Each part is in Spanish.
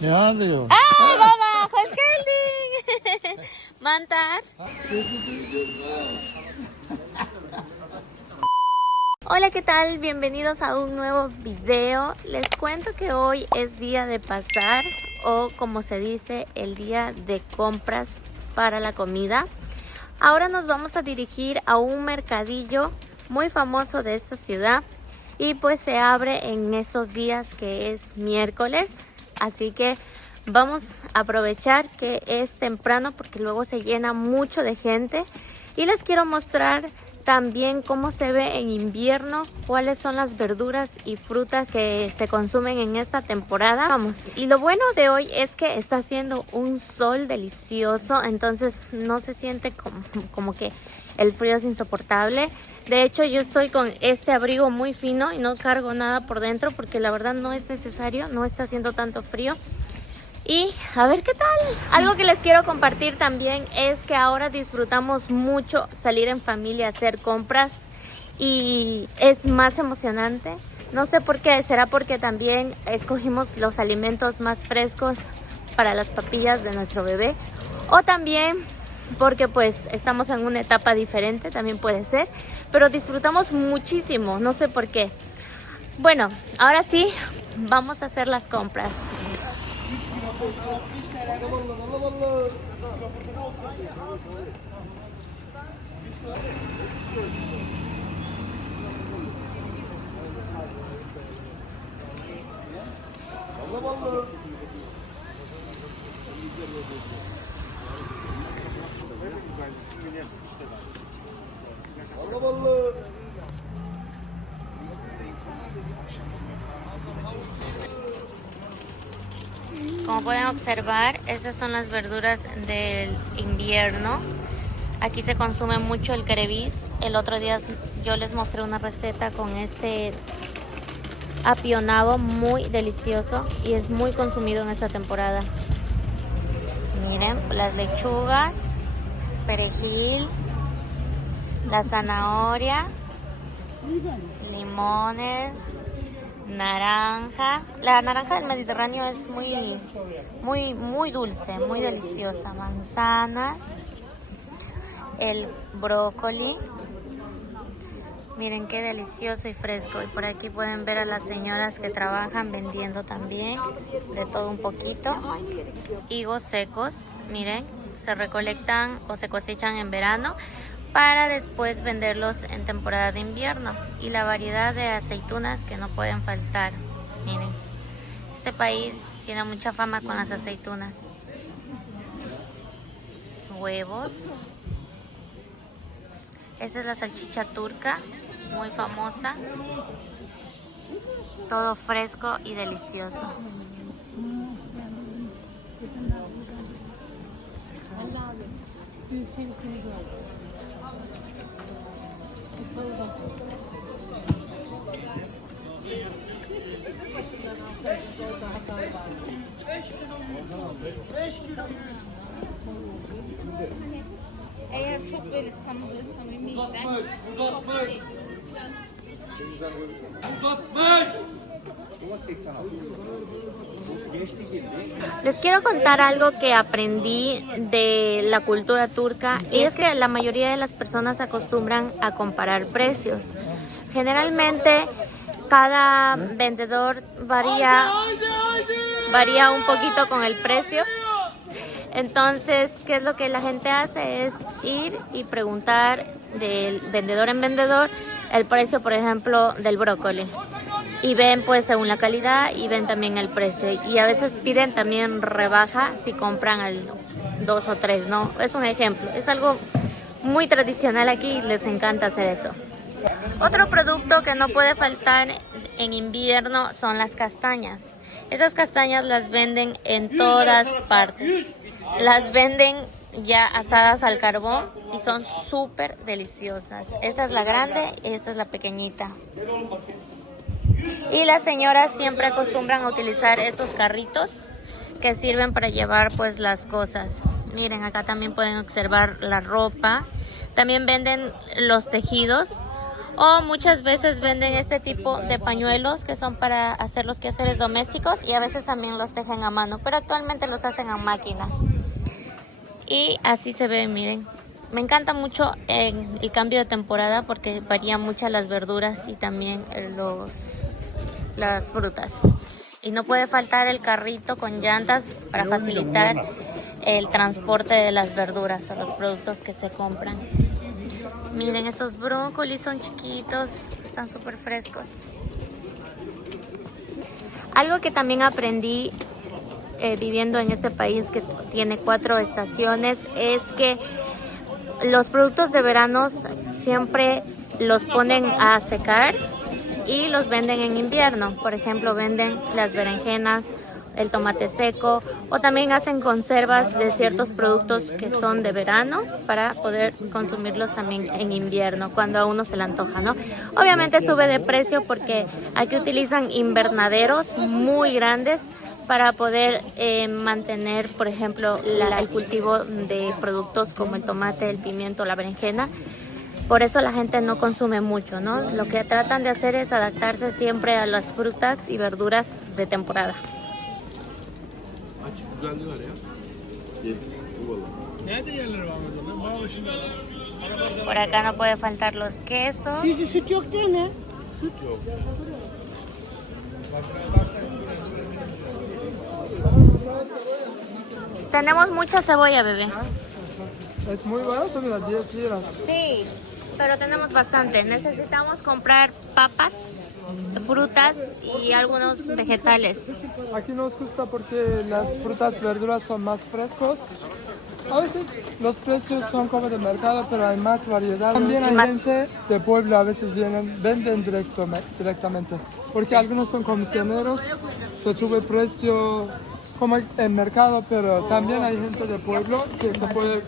Ne ağlıyor? ¡Ay, mamá! ¡Hoş geldin! Mantar. Hola, ¿qué tal? Bienvenidos a un nuevo video. Les cuento que hoy es día de pasar, o como se dice, el día de compras para la comida. Ahora nos vamos a dirigir a un mercadillo muy famoso de esta ciudad y pues se abre en estos días, que es miércoles, así que vamos a aprovechar que es temprano porque luego se llena mucho de gente. Y les quiero mostrar también cómo se ve en invierno, cuáles son las verduras y frutas que se consumen en esta temporada. Vamos, y lo bueno de hoy es que está haciendo un sol delicioso, entonces no se siente como que el frío es insoportable. De hecho, yo estoy con este abrigo muy fino y no cargo nada por dentro porque la verdad no es necesario, no está haciendo tanto frío. Y a ver qué tal. Algo que les quiero compartir también es que ahora disfrutamos mucho salir en familia a hacer compras y es más emocionante. No sé por qué, será porque también escogimos los alimentos más frescos para las papillas de nuestro bebé, o también porque pues estamos en una etapa diferente, también puede ser, pero disfrutamos muchísimo, no sé por qué. Bueno, ahora sí, vamos a hacer las compras. Como pueden observar, esas son las verduras del invierno. Aquí se consume mucho el kereviz. El otro día yo les mostré una receta con este apio nabo muy delicioso y es muy consumido en esta temporada. Miren, las lechugas, perejil, la zanahoria, limones, naranja. La naranja del Mediterráneo es muy dulce, muy deliciosa. Manzanas, el brócoli. Miren qué delicioso y fresco. Y por aquí pueden ver a las señoras que trabajan vendiendo también de todo un poquito. Higos secos, miren, se recolectan o se cosechan en verano para después venderlos en temporada de invierno. Y la variedad de aceitunas que no pueden faltar. Miren, este país tiene mucha fama con las aceitunas. Huevos. Esa es la salchicha turca, muy famosa. Todo fresco y delicioso. Eğer çok böyle samimiysen 160. Les quiero contar algo que aprendí de la cultura turca, y es que la mayoría de las personas acostumbran a comparar precios. Generalmente cada vendedor varía un poquito con el precio. Entonces, ¿qué es lo que la gente hace? Es ir y preguntar del vendedor en vendedor el precio, por ejemplo, del brócoli. Y ven pues según la calidad y ven también el precio. Y a veces piden también rebaja si compran al 2 o 3, ¿no? Es un ejemplo. Es algo muy tradicional aquí y les encanta hacer eso. Otro producto que no puede faltar en invierno son las castañas. Esas castañas las venden en todas partes. Las venden ya asadas al carbón y son súper deliciosas. Esta es la grande y esta es la pequeñita. Y las señoras siempre acostumbran a utilizar estos carritos que sirven para llevar pues las cosas. Miren, acá también pueden observar la ropa. También venden los tejidos O muchas veces venden este tipo de pañuelos que son para hacer los quehaceres domésticos y a veces también los tejen a mano, pero actualmente los hacen a máquina. Y así se ve, miren. Me encanta mucho el cambio de temporada porque varían mucho las verduras y también las frutas. Y no puede faltar el carrito con llantas para facilitar el transporte de las verduras o los productos que se compran. Miren, estos brócolis son chiquitos, están súper frescos. Algo que también aprendí viviendo en este país que tiene 4 estaciones es que los productos de verano siempre los ponen a secar y los venden en invierno. Por ejemplo, venden las berenjenas, el tomate seco, o también hacen conservas de ciertos productos que son de verano para poder consumirlos también en invierno cuando a uno se le antoja, ¿no? Obviamente sube de precio porque aquí utilizan invernaderos muy grandes para poder mantener, por ejemplo, el cultivo de productos como el tomate, el pimiento, la berenjena. Por eso la gente no consume mucho, ¿no? Lo que tratan de hacer es adaptarse siempre a las frutas y verduras de temporada. Por acá no puede faltar los quesos. Tenemos mucha cebolla, bebé. Es muy barato, mira, 10 liras. Sí, pero tenemos bastante. Necesitamos comprar papas, frutas y algunos vegetales. Aquí nos gusta porque las frutas y verduras son más frescos. A veces los precios son como de mercado, pero hay más variedad. También hay gente de pueblo, a veces venden directamente. Porque algunos son comisioneros, se sube el precio como en mercado, pero también hay gente de pueblo que se puede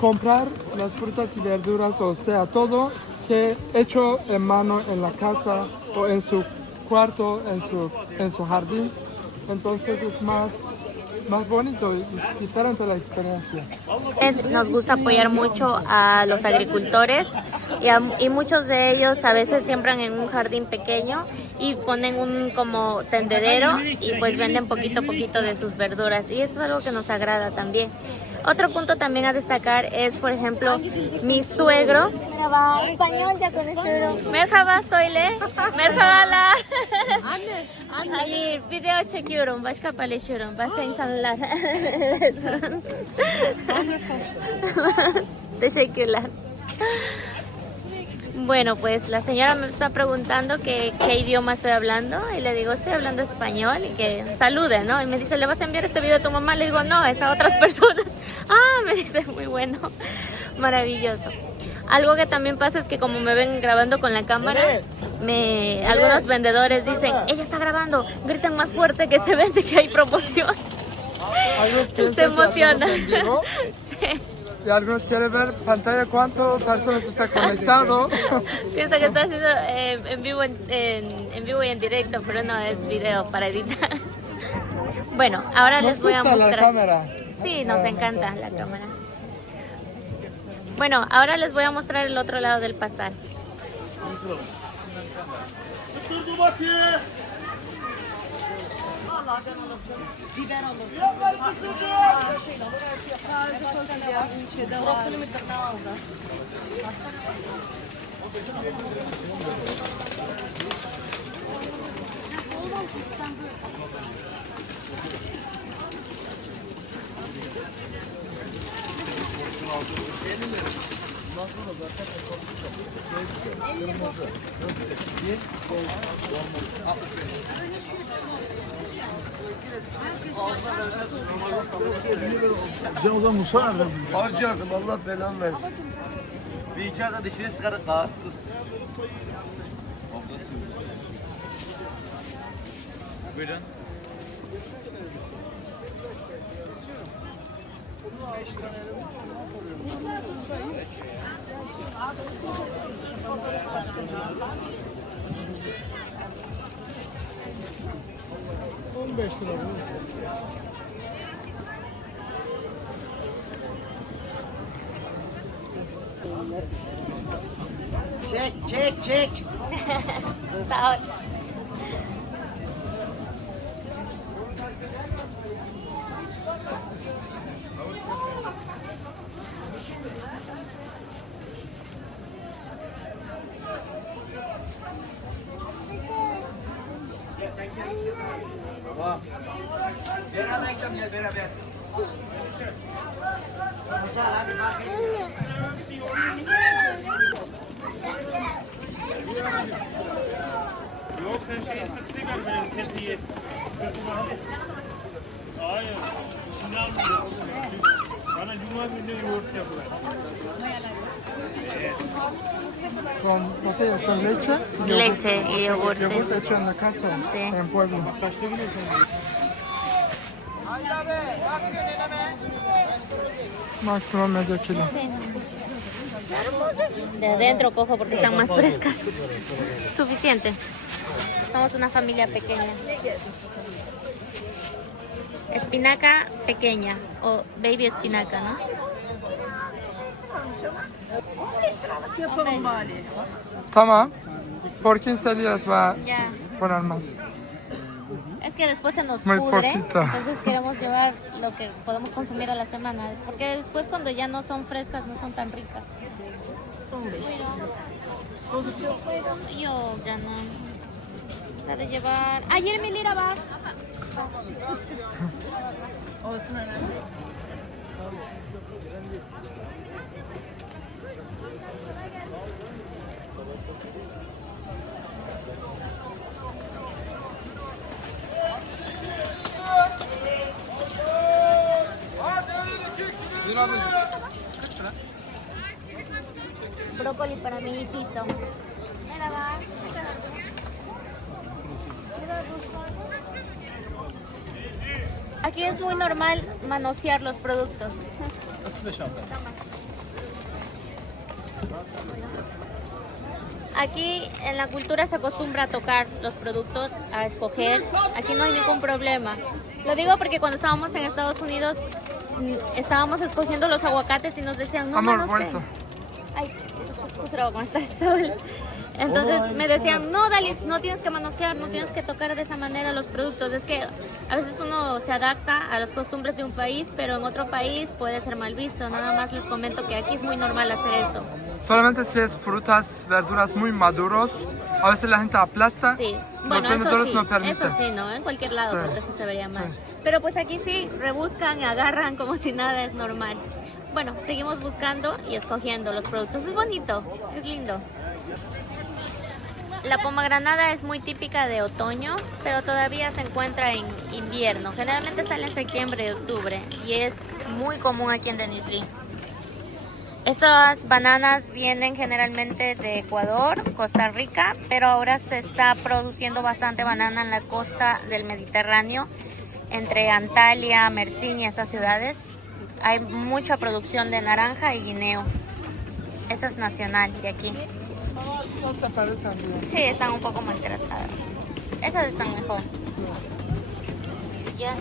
comprar las frutas y verduras, o sea, todo que hecho en mano en la casa o en su cuarto, en su jardín. Entonces es más bonito y diferente la experiencia. Nos gusta apoyar mucho a los agricultores y muchos de ellos a veces siembran en un jardín pequeño y ponen un como tendedero y pues venden poquito a poquito de sus verduras y eso es algo que nos agrada también. Otro punto también a destacar es, por ejemplo, mi suegro. Merhaba, español ya konuşuyorum. Merhaba söyle. Merhabalar. Hayır, video çekiyorum. Başka paylaşıyorum. Başka insanlar. Teşekkürler. Bueno, pues la señora me está preguntando qué idioma estoy hablando y le digo, estoy hablando español y que salude, ¿no? Y me dice, ¿le vas a enviar este video a tu mamá? Le digo, no, es a otras personas. Ah, me dice, muy bueno, maravilloso. Algo que también pasa es que como me ven grabando con la cámara, algunos vendedores dicen, ella está grabando, gritan más fuerte que se vende que hay promoción. Se emocionan. Sí. Y algunos quieren ver pantalla cuántas personas está conectado. Piensa que está haciendo en vivo y en directo, pero no es video para editar. Bueno, ahora les voy a mostrar. La cámara. Sí, nos encanta la cámara. Bueno, ahora les voy a mostrar el otro lado del pasar. Can o zaman Musa nerede? Harcadım Allah belanı versin. Bir iki arada dişini çıkarıp rahatsız. Buyurun. Check. Saúl. Beraber. Yok sen şeyi sıktı vermeyin kesiyi. Hayır. Şimdi almıyor. Bana cuma günü yoğurt yapılar. Con botella con leche. Leche y yogur, sí. Yogur hecho en la casa, Sí. en Puebla. Máximo medio kilo. De adentro cojo porque están más frescas. Suficiente. Somos una familia pequeña. Espinaca pequeña o baby espinaca, ¿no? Tamam. Por 15 días va a Ya. poner más. Es que después se nos Muy pudre, poquito. entonces queremos llevar lo que podemos consumir a la semana, porque después cuando ya no son frescas no son tan ricas. Yo ya no. Se ha de llevar. Ayer mi lira va. Brócoli para mi hijito. Mira, va. Aquí es muy normal manosear los productos. Aquí en la cultura se acostumbra a tocar los productos, a escoger. Aquí no hay ningún problema. Lo digo porque cuando estábamos en Estados Unidos estábamos escogiendo los aguacates y nos decían no Amor, manoseen. vuelto. Ay, ¿cómo estás, Saúl? Entonces me decían, no, Dalis, no tienes que manosear, no tienes que tocar de esa manera los productos. Es que a veces uno se adapta a las costumbres de un país, pero en otro país puede ser mal visto. Nada más les comento que aquí es muy normal hacer eso. Solamente si es frutas, verduras muy maduros, a veces la gente aplasta. Sí, Los bueno, vendedores eso no sí, permiten. eso sí, ¿no? En cualquier lado, Sí. porque eso se vería mal. Sí. Pero pues aquí sí, rebuscan, agarran como si nada es normal. Bueno, seguimos buscando y escogiendo los productos. Es bonito, es lindo. La pomegranada es muy típica de otoño, pero todavía se encuentra en invierno. Generalmente sale en septiembre y octubre y es muy común aquí en Denizli. Estas bananas vienen generalmente de Ecuador, Costa Rica, pero ahora se está produciendo bastante banana en la costa del Mediterráneo, entre Antalya, Mersin y estas ciudades. Hay mucha producción de naranja y guineo. Esa es nacional de aquí. No se parecen bien. Sí, están un poco maltratadas. Esas están mejor. Yes.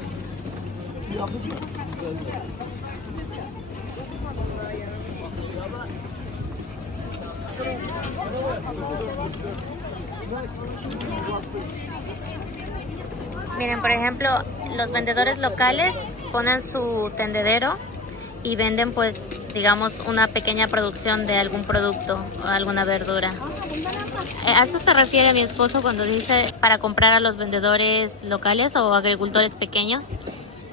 Miren, por ejemplo, los vendedores locales ponen su tendedero y venden, pues, digamos, una pequeña producción de algún producto o alguna verdura. A eso se refiere mi esposo cuando dice para comprar a los vendedores locales o agricultores pequeños.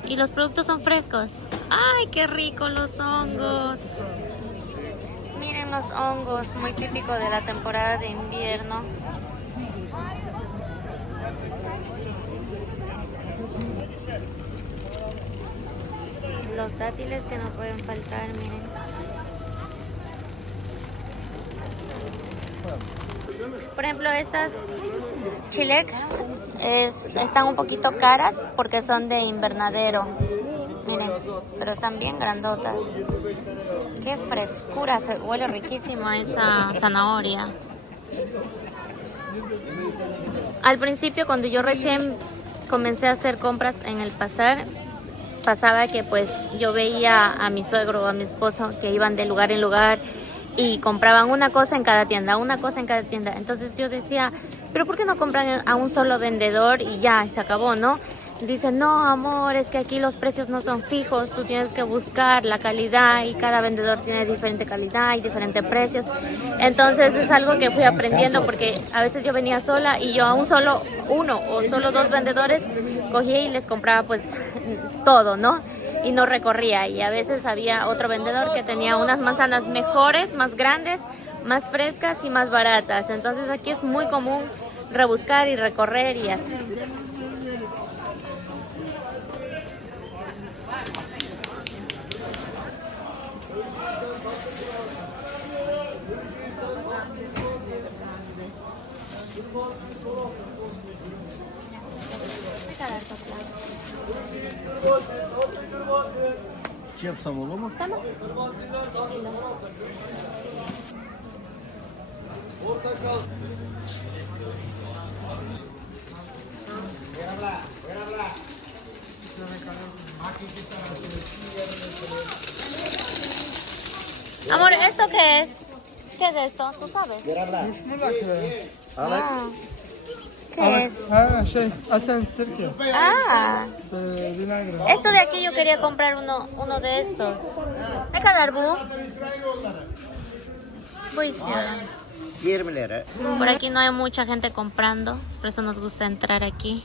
Y los productos son frescos. ¡Ay, qué rico los hongos! Miren los hongos, muy típico de la temporada de invierno. Los dátiles que no pueden faltar, miren. Por ejemplo, estas chilec están un poquito caras porque son de invernadero. Miren, pero están bien grandotas. Qué frescura, se huele riquísimo esa zanahoria. Al principio, cuando yo recién comencé a hacer compras en el pasar, pasaba que pues yo veía a mi suegro o a mi esposo que iban de lugar en lugar y compraban una cosa en cada tienda, una cosa en cada tienda. Entonces yo decía, pero ¿por qué no compran a un solo vendedor y ya, se acabó, no? Dice, no, amor, es que aquí los precios no son fijos, tú tienes que buscar la calidad y cada vendedor tiene diferente calidad y diferentes precios. Entonces es algo que fui aprendiendo porque a veces yo venía sola y yo a un solo uno o solo dos vendedores cogía y les compraba pues todo, ¿no? Y no recorría, y a veces había otro vendedor que tenía unas manzanas mejores, más grandes, más frescas y más baratas. Entonces aquí es muy común rebuscar y recorrer y así. Şey yapsam olur mu? Tamam. Amor, ¿esto qué es? ¿Qué es esto? ¿Tú sabes? Düşmüyor ki. Ah, ¿qué es? Ha şey, Asen sirke. Ah, Vinagre. esto de aquí yo quería comprar uno de estos. Ne kadar bu? Bu istiyorum. 20 lira. Por aquí no hay mucha gente comprando, por eso nos gusta entrar aquí.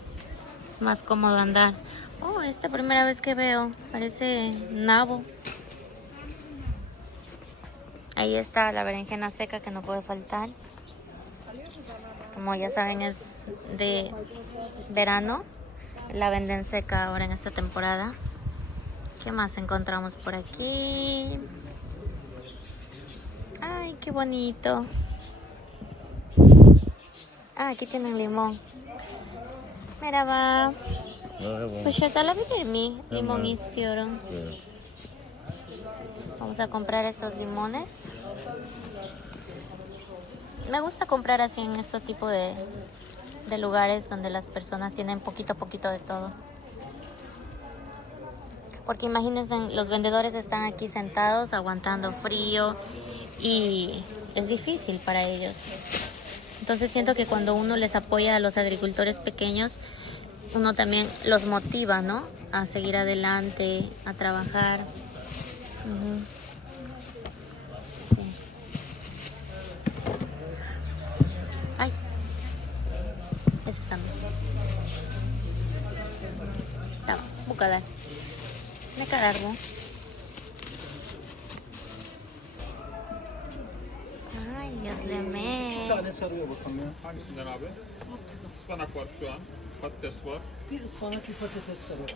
Es más cómodo andar. Oh, esta primera vez que veo, parece nabo. Ahí está la berenjena seca que no puede faltar. Como ya saben, es de verano. La venden seca ahora en esta temporada. ¿Qué más encontramos por aquí? Ay, qué bonito. Ah, aquí tienen limón. Merhaba. Poşet alabilir mi? Limon istiyorum. Vamos a comprar estos limones. Me gusta comprar así en este tipo de lugares donde las personas tienen poquito a poquito de todo. Porque imagínense, los vendedores están aquí sentados aguantando frío y es difícil para ellos. Entonces siento que cuando uno les apoya a los agricultores pequeños, uno también los motiva, ¿no? A seguir adelante, a trabajar. Sí. Ay. Ese está bien. Tamam, bu kadar. Ne kadar bu? Ay, gözleme. Ne sarıyor bakalım ya. Hangisinden abi? Ispanak var şu an. Patates var. Bir ıspanak bir patates sarıyor.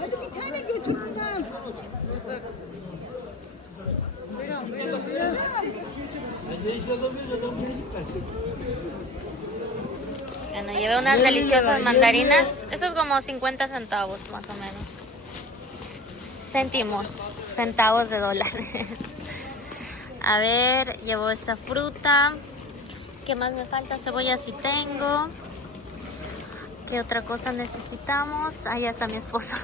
Hadi bir tane götür buradan. Bueno, llevé unas deliciosas mandarinas. Esto es como 50 centavos más o menos. Céntimos, centavos de dólar. A ver, llevo esta fruta. ¿Qué más me falta? Cebolla sí tengo. ¿Qué otra cosa necesitamos? Ahí está mi esposo.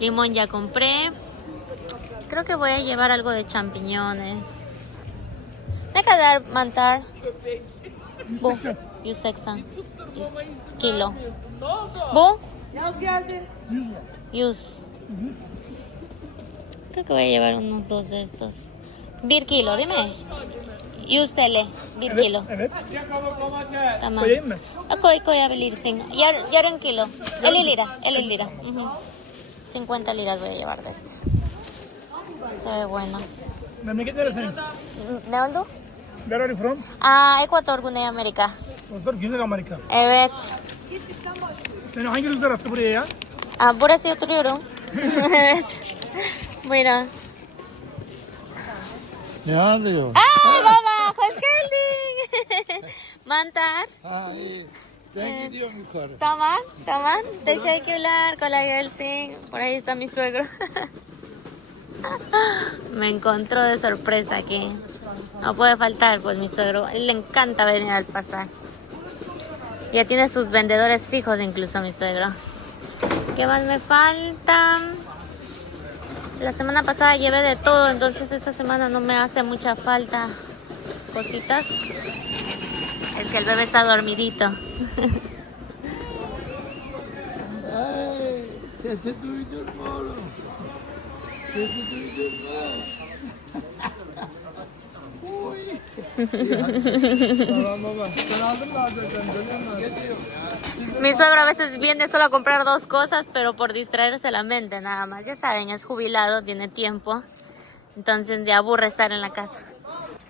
Limón ya compré. Creo que voy a llevar algo de champiñones. Ne kadar mantar? Bu. 180. Kilo. Bu? Yaz geldi. 100. Creo que voy a llevar unos 2 de estos. 1 kilo değil mi? 100 TL. 1 kilo. Evet. Tamam. Koyayım mı? Koyabilirsin. Yarım kilo. 50 lira. 50 lira. 50 liras voy a llevar de este. Se ve bueno. Memleket neresi? Ne oldu? Where are you from? Ekvator, Güney Amerika. Orada Güney Amerika. Evet. Seni hangi rüzgar attı buraya ya? Burası oturuyorum. Evet. Buyurun. Ne arıyor? Baba, hoş geldin. Mantar. Ha iyi. Ben gidiyorum yukarı. Tamam, tamam. Teşekkürler. Kolay gelsin. Por ahí está mi suegro. Me encontró de sorpresa aquí. No puede faltar, pues mi suegro. A él le encanta venir al pasar. Ya tiene sus vendedores fijos incluso mi suegro. ¿Qué más me falta? La semana pasada llevé de todo, entonces esta semana no me hace mucha falta cositas. Es que el bebé está dormidito. Ay, sesi duydun mu oğlum? Sesi duydun mu? Uy. Tamam baba. Sen aldın mı adresten? Dönüyorum ben. Mi suegro a veces viene solo a comprar 2 cosas, pero por distraerse la mente nada más. Ya saben, es jubilado, tiene tiempo, entonces le aburre estar en la casa.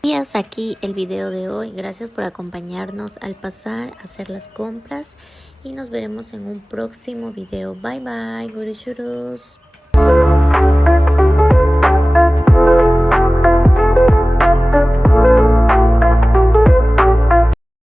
Y hasta aquí el video de hoy. Gracias por acompañarnos al pasar a hacer las compras y nos veremos en un próximo video. Bye bye, gurishurus.